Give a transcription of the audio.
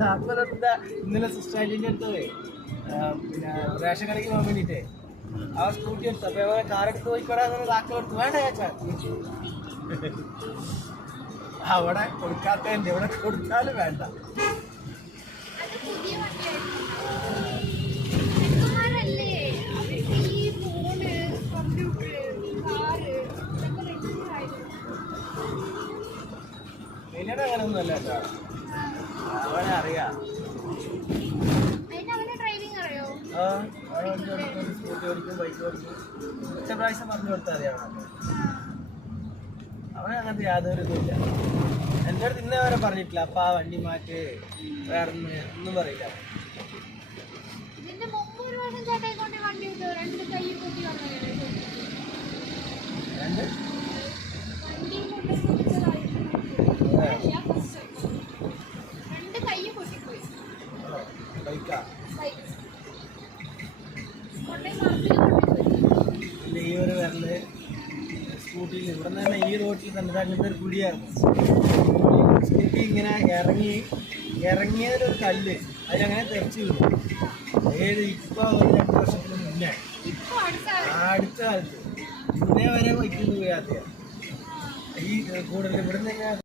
നാട്ടിലെന്താ ഇന്നലെ സിസ്റ്ററിന്റെ അടുത്ത് പോയി പിന്നെ റേഷൻ കടയ്ക്ക് പോകാൻ വേണ്ടിട്ടേ ആ സ്കൂട്ടി എടുത്തു. അപ്പൊ കാറെടുത്ത് പോയിക്കോടാന്ന് താക്കളെടുത്ത് വേണ്ട ചേച്ചാ അവിടെ കൊടുക്കാത്തതിന്റെ ഇവിടെ കൊടുത്താലും വേണ്ട. പിന്നീട് അങ്ങനെയൊന്നും അല്ല കേട്ടോ, അവനെ അറിയാം. സ്കൂട്ടി ഓടിക്കും ബൈക്ക് ഓടിക്കും. ഒറ്റ പ്രാവശ്യം പറഞ്ഞു കൊടുത്താൽ അറിയാം. അവനെ അങ്ങനത്തെ യാതൊരു ഇതുമില്ല. എൻ്റെ അടുത്ത് ഇന്നേ വരെ പറഞ്ഞിട്ടില്ല അപ്പ ആ വണ്ടി മാറ്റ് വേറെ ഒന്നും പറയില്ല. രണ്ട് ബൈക്കാ ഈ ഒരു വരല് സ്കൂട്ടിയിൽ ഇവിടെ നിന്ന് തന്നെ ഈ റോട്ടിൽ തന്നെ അങ്ങനത്തെ ഒരു കുഴിയായിരുന്നു. സ്കൂട്ടി ഇങ്ങനെ ഇറങ്ങിയതിലൊരു കല്ല് അതിലങ്ങനെ തെറിച്ച് വീണു. ഏത് ഇപ്പൊ ഒരു 2 വർഷത്തിന് മുന്നേ അടുത്ത കാലത്ത് ഇന്നേ വരെ ബൈക്കിൽ പോയാത്ത ഈ കൂടുതൽ ഇവിടെ നിന്ന്